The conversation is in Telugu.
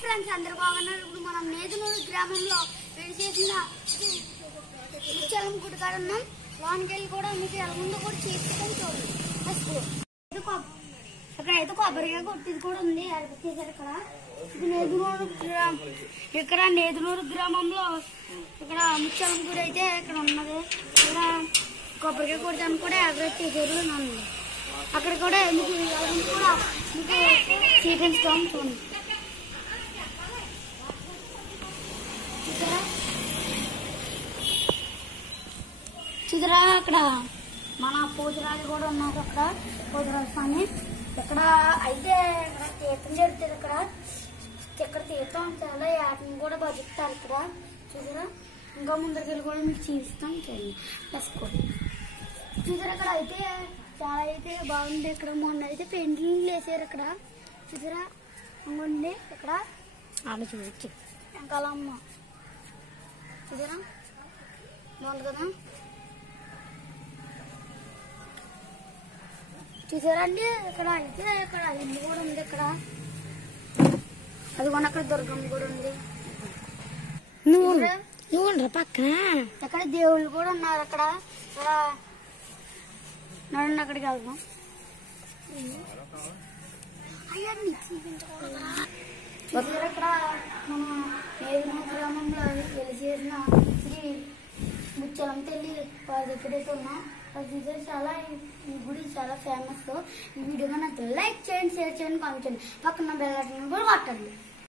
ఫ్రెండ్స్ అందరూ బాగున్నారు. ఇప్పుడు మనం నేదునూరు గ్రామంలో విడిచేసిన ముత్యాలం గుడి కాడ ఉన్నాం. లోనికి వెళ్ళి కూడా మీకు ఎలా ముందు కూడా చేసుకొని చూడండి. ఇక్కడ అయితే కొబ్బరికాయ కొట్టిది కూడా ఉంది. అడిపేసారు ఇక్కడ. ఇది ఇక్కడ నేదునూరు గ్రామంలో ఇక్కడ ముత్యాలం గుడి అయితే ఇక్కడ ఉన్నది. ఇక్కడ కొబ్బరికాయ కొట్టడానికి కూడా అగ్రెస్ చేశారు నన్ను. అక్కడ కూడా మీకు కూడా మీకు చూపించుతాం చూడండి. చూదరా అక్కడ మన పూజరాజు కూడా ఉన్నారు. అక్కడ పూజరాజు స్వామి ఇక్కడ అయితే ఇక్కడ తీర్థం జరుగుతుంది. ఇక్కడ తీర్థం చాలా యాటను కూడా బతుకుతారు ఇక్కడ. చూదరా ఇంకా ముందరికి కూడా మీకు చూపిస్తాం చూడండి. వేసుకోండి. చూదరా అక్కడ అయితే చాలా అయితే బాగుంది. ఇక్కడ మొన్న అయితే పెయింటింగ్ వేసారు. ఇక్కడ చూదరా ఉంది. ఇక్కడ ఆడ చూడచ్చు వెంకాలమ్మ చూదరా బాగుంది కదా. చూసారండి ఇక్కడ అయితే ఇక్కడ ఇల్లు కూడా ఉంది. ఇక్కడ అది కూడా అక్కడ దుర్గమ్మ కూడా ఉంది. నువ్వు పక్కన ఇక్కడ దేవుళ్ళు కూడా ఉన్నారు. అక్కడ నన్ను అక్కడికి వెళ్దాం. ఇక్కడ మన నేదునూరు గ్రామంలో వెలిసేసిన శ్రీ ముత్యాలం తల్లి వారి ఎక్కడైతే ఉన్నా అది చాలా ఈ గుడి చాలా ఫేమస్. ఈ వీడియో నాకు లైక్ చేయండి, షేర్ చేయండి, కామెంట్ చేయండి. పక్కన బెల్ ఐకాన్ కూడా కొట్టండి.